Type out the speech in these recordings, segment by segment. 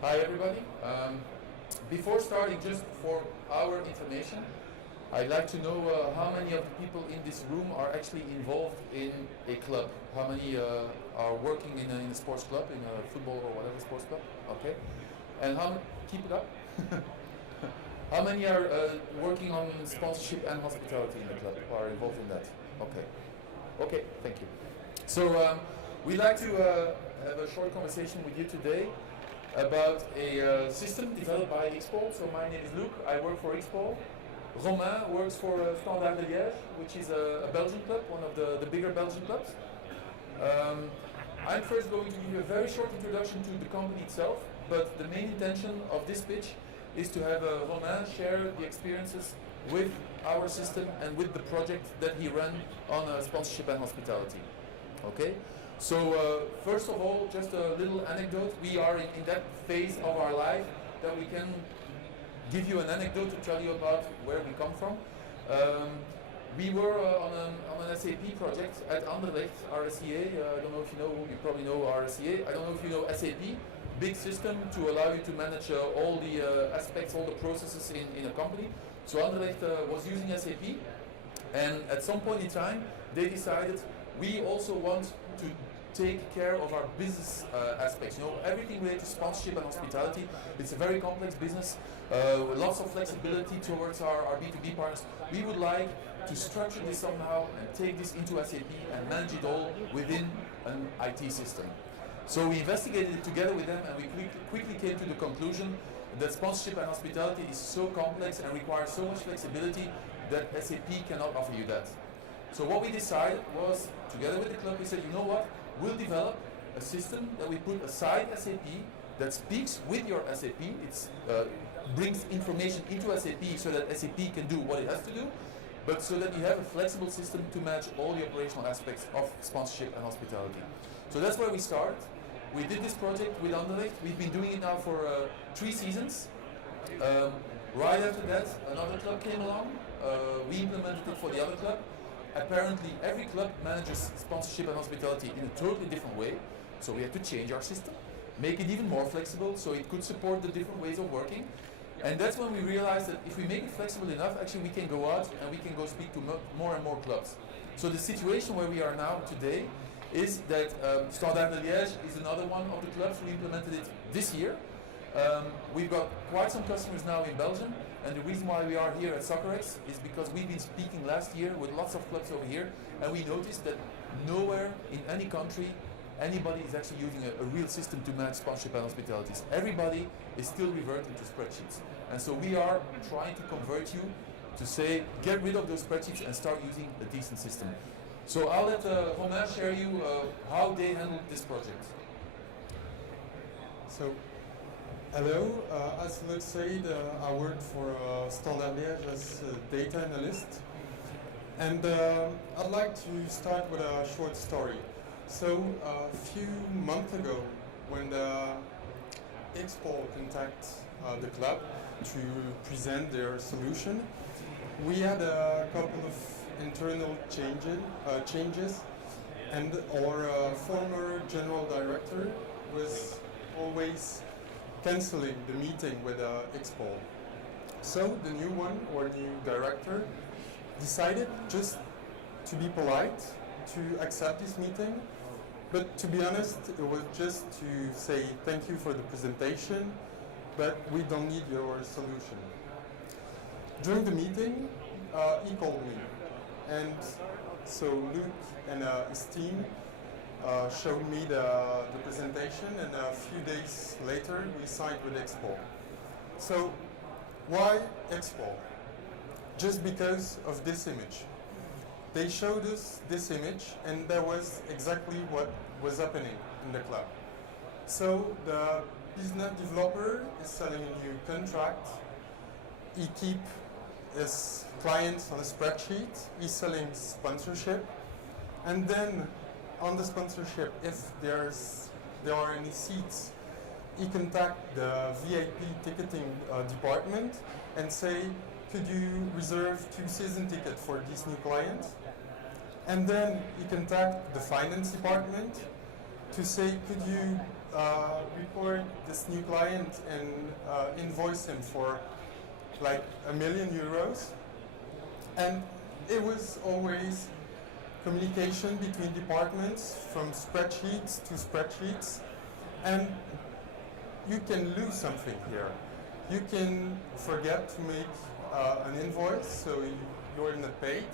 Hi everybody. Before starting, just for our information, I'd like to know how many of the people in this room are actually involved in a club. How many are working in a sports club, in a football or whatever sports club? Okay. And keep it up. How many are working on sponsorship and hospitality in the club, are involved in that? Okay. Okay, thank you. So we'd like to have a short conversation with you today about a system developed by xpol. So my name is Luc, I work for xpol. Romain works for Standard de Liège, which is a Belgian club, one of the bigger Belgian clubs. I'm first going to give you a very short introduction to the company itself, but the main intention of this pitch is to have Romain share the experiences with our system and with the project that he ran on sponsorship and hospitality. Okay? So first of all, just a little anecdote. We are in that phase of our life that we can give you an anecdote to tell you about where we come from. We were on an SAP project at Anderlecht, RSCA. I don't know if you know, you probably know RSCA. I don't know if you know SAP, big system to allow you to manage all the aspects, all the processes in a company. So Anderlecht was using SAP, and at some point in time, they decided we also want to take care of our business aspects. You know, everything related to sponsorship and hospitality. It's a very complex business, with lots of flexibility towards our B2B partners. We would like to structure this somehow and take this into SAP and manage it all within an IT system. So we investigated it together with them, and we quickly came to the conclusion that sponsorship and hospitality is so complex and requires so much flexibility that SAP cannot offer you that. So what we decided was, together with the club, we said, you know what, we'll develop a system that we put aside SAP that speaks with your SAP. It brings information into SAP so that SAP can do what it has to do, but so that you have a flexible system to manage all the operational aspects of sponsorship and hospitality. So that's where we start. We did this project with Anderlecht. We've been doing it now for 3 seasons. Right after that, another club came along. We implemented it for the other club. Apparently, every club manages sponsorship and hospitality in a totally different way. So we had to change our system, make it even more flexible so it could support the different ways of working. And that's when we realized that if we make it flexible enough, actually we can go out and we can go speak to more and more clubs. So the situation where we are now today is that Standard de Liège is another one of the clubs. We implemented it this year. We've got quite some customers now in Belgium, and the reason why we are here at SoccerX is because we've been speaking last year with lots of clubs over here, and we noticed that nowhere in any country anybody is actually using a real system to manage sponsorship and hospitalities. Everybody is still reverting to spreadsheets. And so we are trying to convert you to say, get rid of those spreadsheets and start using a decent system. So I'll let Romain share you how they handled this project. So, hello, as Luc said, I work for Standard Liège as a data analyst. And I'd like to start with a short story. So, a few months ago, when the xpol contacted the club to present their solution, we had a couple of internal changes, and our former general director was always canceling the meeting with xpol. So the new one, or new director, decided just to be polite, to accept this meeting, but to be honest, it was just to say thank you for the presentation, but we don't need your solution. During the meeting, he called me, and so Luc and his team showed me the presentation, and a few days later we signed with xpol. So why xpol? Just because of this image. They showed us this image, and that was exactly what was happening in the club. So the business developer is selling a new contract. He keeps his clients on a spreadsheet. He's selling sponsorship, and then on the sponsorship, if there are any seats, he contacts the VIP ticketing department and say, could you reserve 2 season tickets for this new client? And then he contacts the finance department to say, could you report this new client and invoice him for like €1,000,000. And it was always communication between departments from spreadsheets to spreadsheets. And you can lose something here. You can forget to make an invoice, so you're not paid.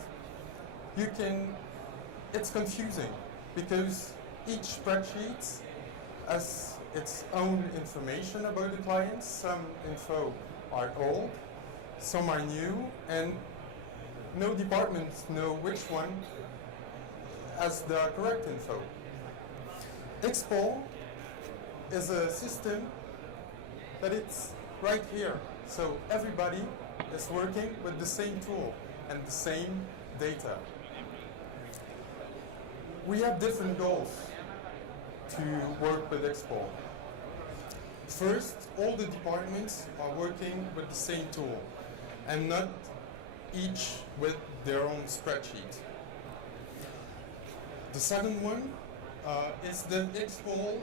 It's confusing because each spreadsheet has its own information about the clients. Some info are old, some are new, and no departments know which one has the correct info. xPol is a system that it's right here. So everybody is working with the same tool and the same data. We have different goals to work with xPol. First, all the departments are working with the same tool and not each with their own spreadsheet. The second one is that xPol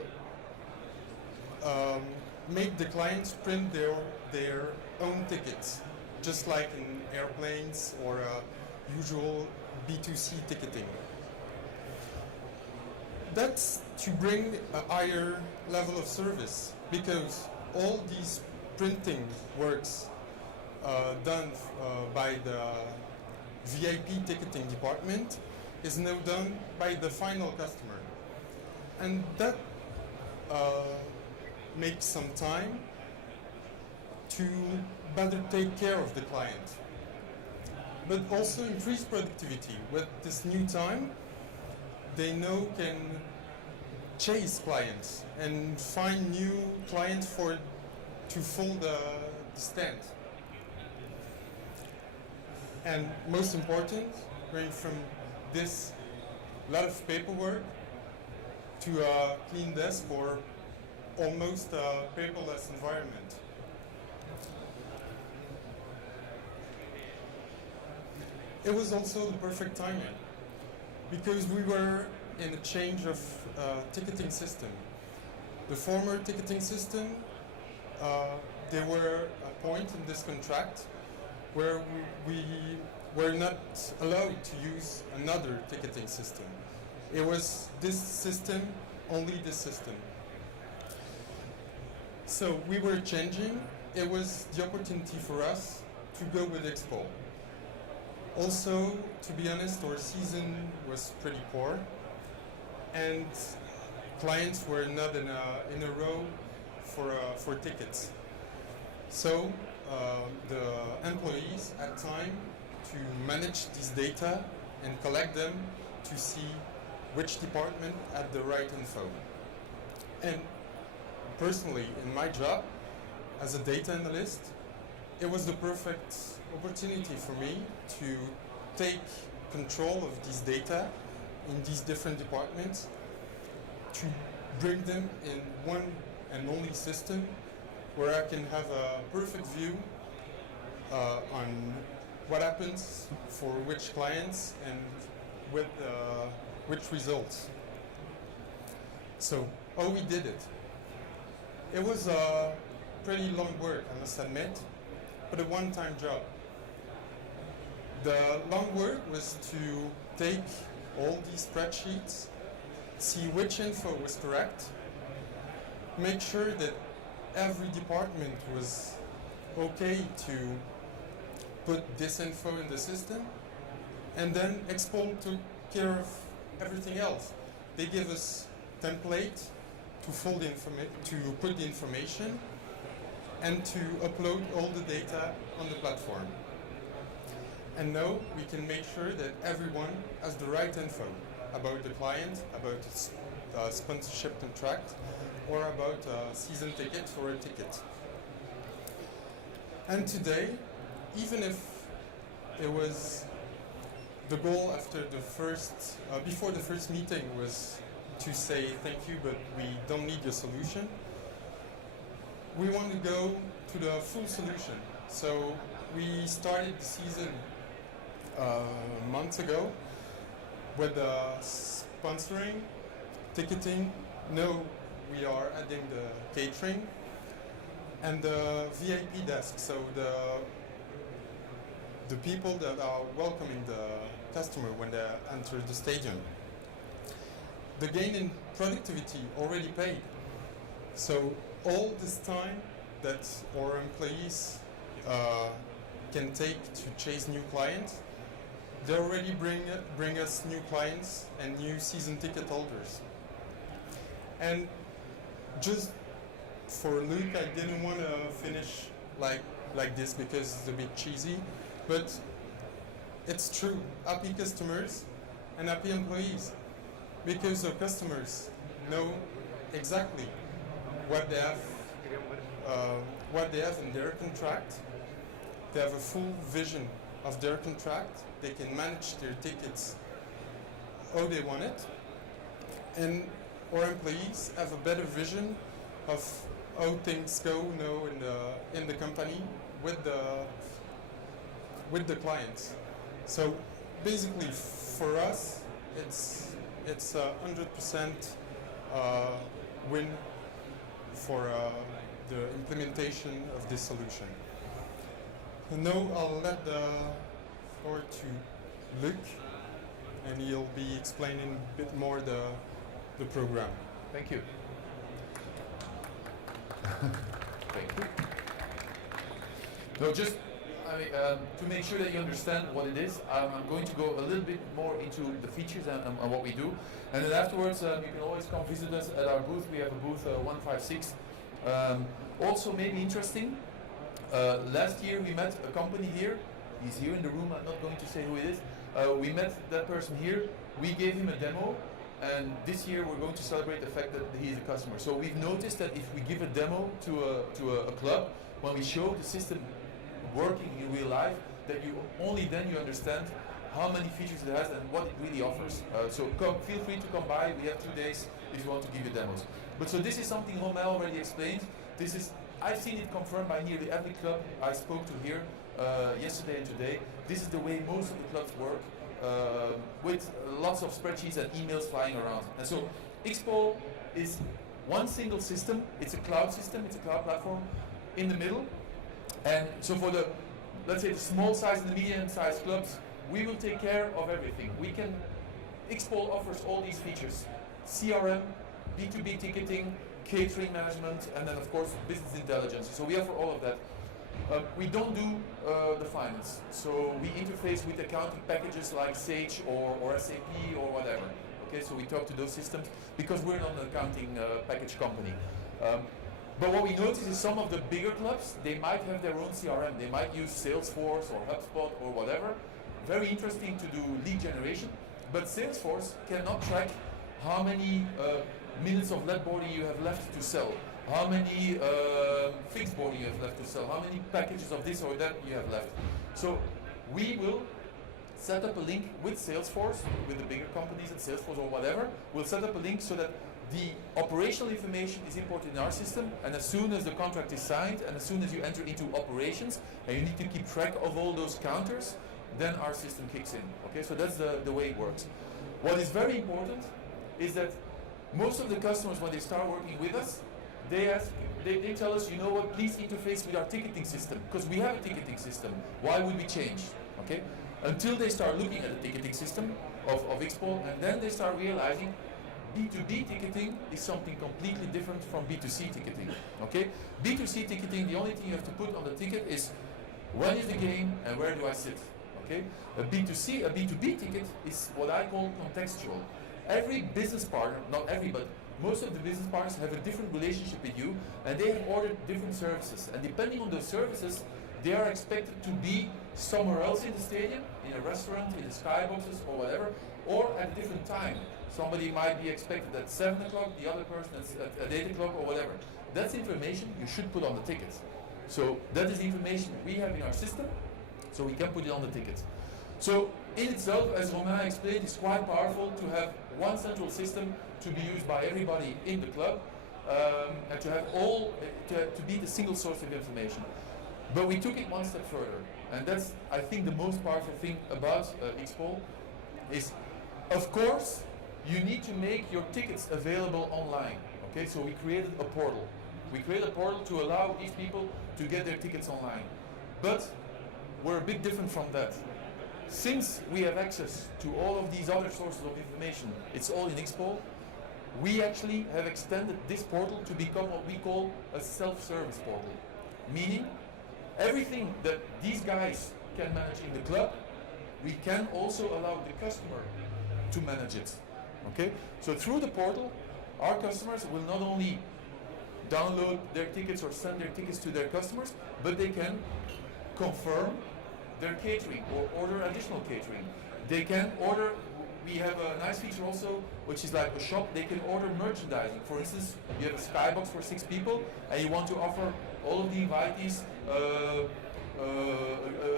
make the clients print their own tickets, just like in airplanes or usual B2C ticketing. That's to bring a higher level of service, because all these printing works done by the VIP ticketing department is now done by the final customer. And that makes some time to better take care of the client, but also increase productivity. With this new time, they now can chase clients and find new clients to fill the stand. And most important, going from this lot of paperwork to a clean desk or almost a paperless environment. It was also the perfect timing, because we were in a change of ticketing system. The former ticketing system, there were a point in this contract where we were not allowed to use another ticketing system. It was this system, only this system. So we were changing. It was the opportunity for us to go with xPol. Also, to be honest, our season was pretty poor, and clients were not in a row for tickets. So the employees had time to manage this data and collect them to see which department had the right info. And personally, in my job as a data analyst, it was the perfect opportunity for me to take control of this data in these different departments, to bring them in one and only system where I can have a perfect view on what happens for which clients and with which results. So how we did it. It was a pretty long work, I must admit, but a one-time job. The long work was to take all these spreadsheets, see which info was correct, make sure that every department was okay to put this info in the system, and then xPol took care of everything else. They give us template to put the information and to upload all the data on the platform. And now we can make sure that everyone has the right info about the client, about the sponsorship contract, or about a season ticket or a ticket. And today, even if it was the goal after before the first meeting was to say thank you, but we don't need your solution, we want to go to the full solution. So we started the season months ago with sponsoring, ticketing. Now we are adding the catering and the VIP desk, so the people that are welcoming the customer when they enter the stadium. The gain in productivity already paid. So all this time that our employees can take to chase new clients, they already bring us new clients and new season ticket holders. And just for Luke, I didn't want to finish like this because it's a bit cheesy, but it's true. Happy customers and happy employees, because our customers know exactly what they have in their contract. They have a full vision of their contract. They can manage their tickets how they want it, and our employees have a better vision of how things go now in the company with the clients. So basically, for us, it's 100% win for the implementation of this solution. And now I'll let the floor to Luc, and he'll be explaining a bit more the program. Thank you. Thank you. No, just to make sure that you understand what it is, I'm going to go a little bit more into the features and what we do. And then afterwards, you can always come visit us at our booth. We have a booth 156. Also, maybe interesting, last year we met a company here. He's here in the room. I'm not going to say who it is. We met that person here. We gave him a demo. And this year we're going to celebrate the fact that he is a customer. So we've noticed that if we give a demo to a club, when we show the system working in real life, that only then you understand how many features it has and what it really offers. So feel free to come by. We have 2 days if you want to give you demos. But so this is something Romain already explained. I've seen it confirmed by nearly every club I spoke to here yesterday and today. This is the way most of the clubs work. With lots of spreadsheets and emails flying around. And so xPOL is one single system. It's a cloud system, it's a cloud platform in the middle. And so for the, let's say, the small size and the medium sized clubs, we will take care of everything. xPOL offers all these features: CRM, B2B ticketing, catering management, and then of course business intelligence. So we offer all of that. We don't do the finance, so we interface with accounting packages like Sage or SAP or whatever. Okay, so we talk to those systems because we're not an accounting package company. But what we notice is some of the bigger clubs, they might have their own CRM. They might use Salesforce or HubSpot or whatever. Very interesting to do lead generation, but Salesforce cannot track how many minutes of lead boarding you have left to sell, how many fixed boarding you have left to sell, how many packages of this or that you have left. So we will set up a link with Salesforce, with the bigger companies at Salesforce or whatever. We'll set up a link so that the operational information is imported in our system, and as soon as the contract is signed and as soon as you enter into operations and you need to keep track of all those counters, then our system kicks in. Okay, so that's the way it works. What is very important is that most of the customers, when they start working with us, they tell us, you know what, please interface with our ticketing system, because we have a ticketing system. Why would we change? Okay, until they start looking at the ticketing system of xPOL, and then they start realizing B2B ticketing is something completely different from B2C ticketing. Okay, B2C ticketing, the only thing you have to put on the ticket is when is the game and where do I sit. Okay, a B2B ticket is what I call contextual. Every business partner, not every, but most of the business partners have a different relationship with you, and they have ordered different services. And depending on those services, they are expected to be somewhere else in the stadium, in a restaurant, in the skyboxes or whatever, or at a different time. Somebody might be expected at 7 o'clock, the other person at 8 o'clock or whatever. That's information you should put on the tickets. So that is information we have in our system, so we can put it on the ticket. So in itself, as Romain explained, it's quite powerful to have one central system to be used by everybody in the club, and to have to be the single source of information. But we took it one step further, and that's, I think, the most powerful thing about xPOL is, of course, you need to make your tickets available online. Okay, so we created a portal. We created a portal to allow these people to get their tickets online. But we're a bit different from that. Since we have access to all of these other sources of information, it's all in xPol, we actually have extended this portal to become what we call a self-service portal. Meaning, everything that these guys can manage in the club, we can also allow the customer to manage it. Okay? So through the portal, our customers will not only download their tickets or send their tickets to their customers, but they can confirm their catering or order additional catering. They can order, we have a nice feature also, which is like a shop, they can order merchandising. For instance, you have a skybox for 6 people and you want to offer all of the invitees a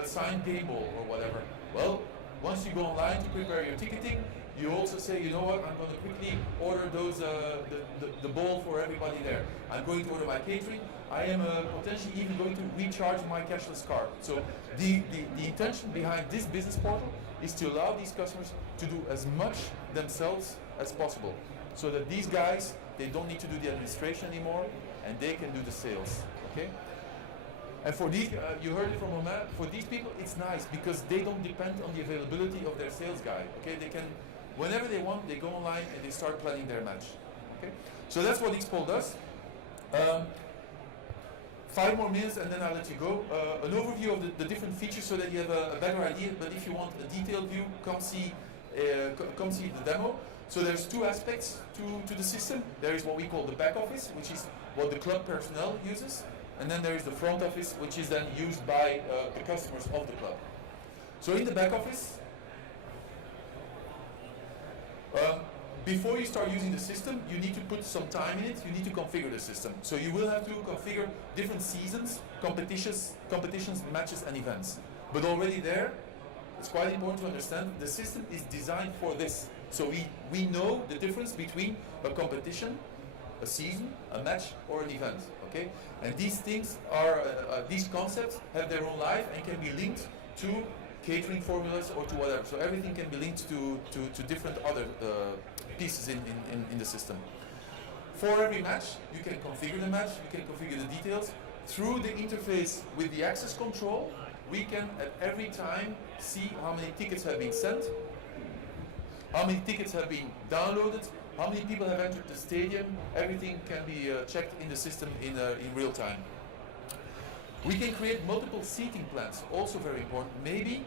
signed table or whatever. Well, once you go online to prepare your ticketing, you also say, you know what, I'm going to quickly order those the bowl for everybody there. I'm going to order my catering. I am potentially even going to recharge my cashless card. So the intention behind this business portal is to allow these customers to do as much themselves as possible, so that these guys, they don't need to do the administration anymore, and they can do the sales. Okay. And for these, you heard it from Romain, for these people it's nice because they don't depend on the availability of their sales guy. Okay, they can, whenever they want, they go online and they start planning their match. Okay, so that's what xPol does. 5 more minutes and then I'll let you go. An overview of the different features so that you have a better idea, but if you want a detailed view, come see the demo. So there's 2 aspects to the system. There is what we call the back office, which is what the club personnel uses. And then there is the front office, which is then used by the customers of the club. So in the back office, before you start using the system, you need to put some time in it. You need to configure the system. So you will have to configure different seasons, competitions, matches, and events. But already there, it's quite important to understand the system is designed for this. So we know the difference between a competition, a season, a match, or an event. Okay, and these things are these concepts have their own life and can be linked to catering formulas or to whatever. So everything can be linked to different other pieces in the system. For every match, you can configure the match, you can configure the details. Through the interface with the access control, we can at every time see how many tickets have been sent, how many tickets have been downloaded, how many people have entered the stadium. Everything can be checked in the system in real time. We can create multiple seating plans, also very important. Maybe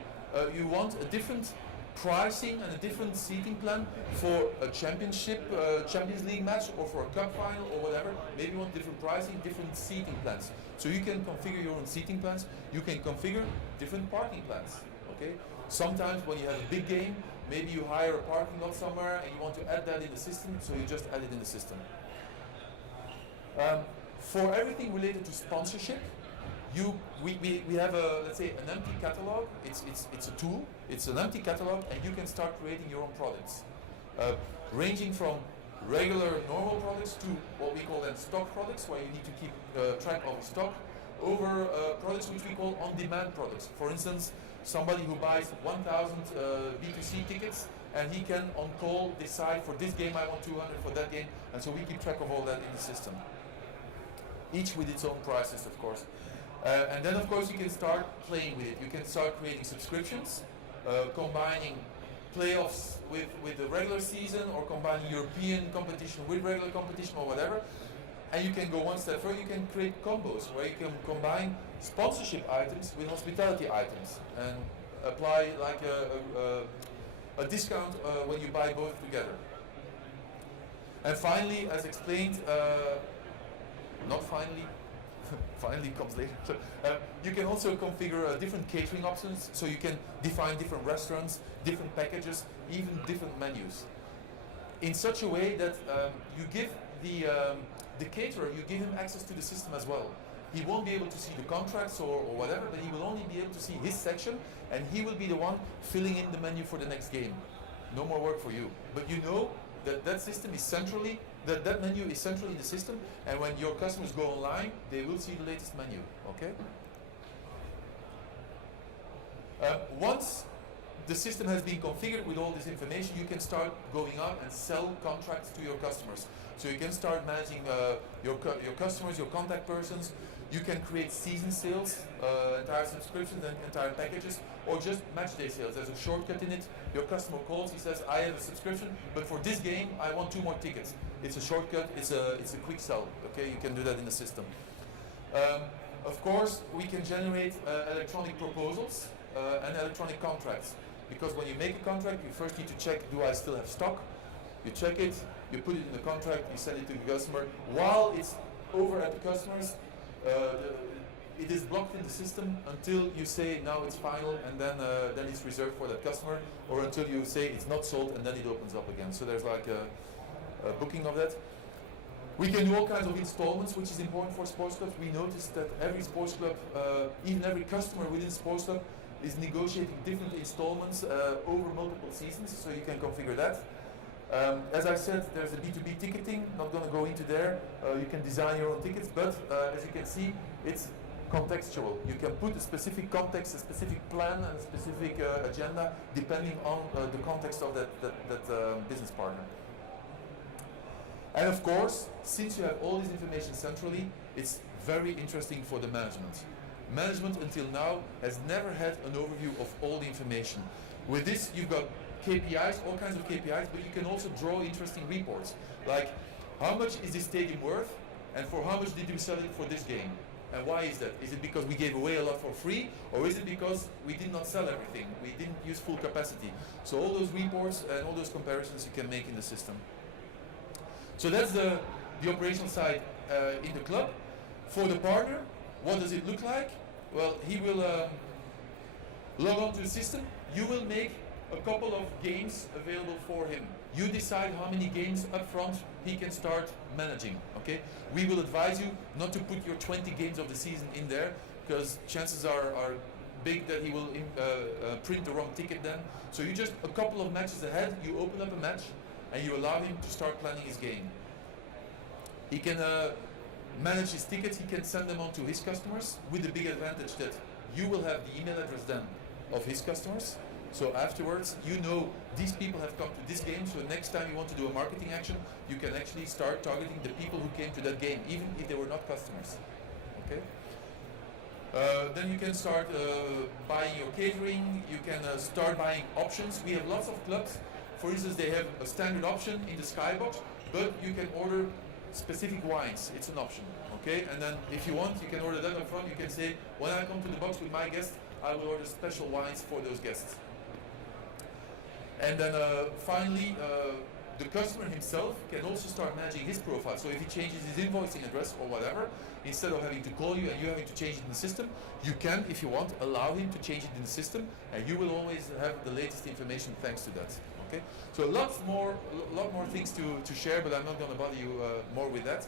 you want a different pricing and a different seating plan for a championship, Champions League match, or for a cup final or whatever. Maybe you want different pricing, different seating plans. So you can configure your own seating plans. You can configure different parking plans. Okay. Sometimes when you have a big game, maybe you hire a parking lot somewhere and you want to add that in the system, so you just add it in the system. For everything related to sponsorship, we have let's say an empty catalog. It's a tool. It's an empty catalog, and you can start creating your own products, ranging from regular normal products to what we call then stock products, where you need to keep track of stock, over products which we call on-demand products. For instance, somebody who buys 1,000 B2C tickets, and he can on call decide, for this game I want 200, for that game, and so we keep track of all that in the system. Each with its own prices, of course. And then of course you can start playing with it. You can start creating subscriptions, combining playoffs with the regular season, or combining European competition with regular competition or whatever. And you can go one step further, you can create combos where you can combine sponsorship items with hospitality items and apply like a discount when you buy both together. And finally, as explained, not finally, finally comes later. You can also configure different catering options, so you can define different restaurants, different packages, even different menus, in such a way that you give the caterer, you give him access to the system as well. He won't be able to see the contracts or whatever, but he will only be able to see his section, and he will be the one filling in the menu for the next game. No more work for you. But you know that system is centrally, that menu is centrally in the system, and when your customers go online, they will see the latest menu. Okay? Once the system has been configured with all this information, you can start going out and sell contracts to your customers. So you can start managing your customers, your contact persons. You can create season sales, entire subscriptions and entire packages, or just match day sales. There's a shortcut in it. Your customer calls, he says, I have a subscription, but for this game, I want 2 more tickets. It's a shortcut, it's a quick sell, okay? You can do that in the system. Of course, we can generate electronic proposals and electronic contracts. Because when you make a contract, you first need to check, do I still have stock? You check it, you put it in the contract, you send it to the customer. While it's over at the customers, it is blocked in the system until you say now it's final, and then it's reserved for that customer, or until you say it's not sold, and then it opens up again. So there's like a booking of that. We can do all kinds of installments, which is important for sports clubs. We noticed that every sports club, even every customer within sports club, is negotiating different installments over multiple seasons, so you can configure that. As I said, there's a B2B ticketing, not going to go into there. You can design your own tickets, but as you can see, it's contextual. You can put a specific context, a specific plan, and a specific agenda, depending on the context of that business partner. And of course, since you have all this information centrally, it's very interesting for the management. Management until now has never had an overview of all the information. With this, you've got KPIs, all kinds of KPIs, but you can also draw interesting reports, like how much is this stadium worth, and for how much did we sell it for this game, and why is that? Is it because we gave away a lot for free, or is it because we did not sell everything, we didn't use full capacity? So all those reports and all those comparisons you can make in the system. So that's the operational side in the club. For the partner, what does it look like? Well, he will log on to the system. You will make a couple of games available for him. You decide how many games up front he can start managing, okay? We will advise you not to put your 20 games of the season in there, because chances are big that he will print the wrong ticket then. So you just, a couple of matches ahead, you open up a match and you allow him to start planning his game. He can manage his tickets, he can send them on to his customers, with the big advantage that you will have the email address then of his customers. So afterwards, you know these people have come to this game, so next time you want to do a marketing action, you can actually start targeting the people who came to that game, even if they were not customers. Okay? Then you can start buying your catering, you can start buying options. We have lots of clubs. For instance, they have a standard option in the skybox, but you can order specific wines. It's an option. Okay? And then if you want, you can order that up front. You can say, when I come to the box with my guests, I will order special wines for those guests. And then finally, the customer himself can also start managing his profile. So if he changes his invoicing address or whatever, instead of having to call you and you having to change it in the system, you can, if you want, allow him to change it in the system, and you will always have the latest information thanks to that. Okay? So a lot more things to share, but I'm not going to bother you more with that.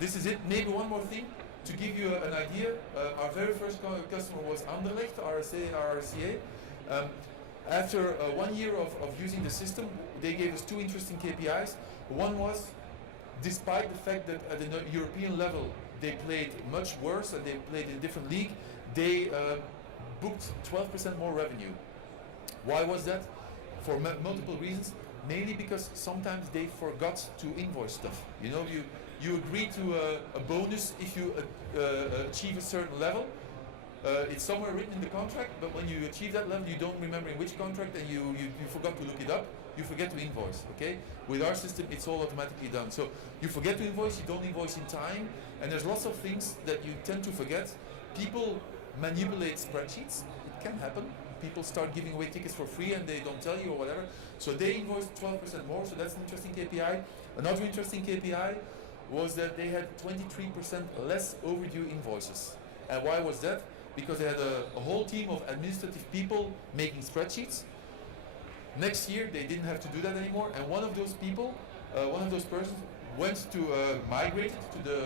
This is it. Maybe one more thing to give you an idea. Our very first customer was Anderlecht, RCA. After 1 year of using the system, they gave us 2 interesting KPIs. One was, despite the fact that at the European level they played much worse and they played in a different league, they booked 12% more revenue. Why was that? For multiple reasons. Mainly because sometimes they forgot to invoice stuff. You know, you agree to a bonus if you achieve a certain level. It's somewhere written in the contract, but when you achieve that level, you don't remember in which contract, and you forgot to look it up, you forget to invoice, okay? With our system, it's all automatically done. So you forget to invoice, you don't invoice in time, and there's lots of things that you tend to forget. People manipulate spreadsheets. It can happen. People start giving away tickets for free and they don't tell you or whatever. So they invoiced 12% more, so that's an interesting KPI. Another interesting KPI was that they had 23% less overdue invoices. And why was that? Because they had a whole team of administrative people making spreadsheets. Next year they didn't have to do that anymore, and one of those people, one of those persons went to migrate to the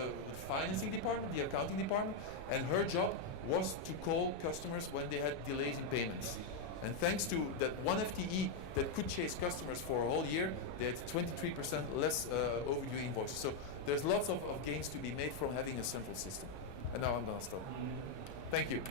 financing department, the accounting department, and her job was to call customers when they had delays in payments. And thanks to that one FTE that could chase customers for a whole year, they had 23% less overdue invoices. So there's lots of gains to be made from having a central system. And now I'm going to stop. Thank you.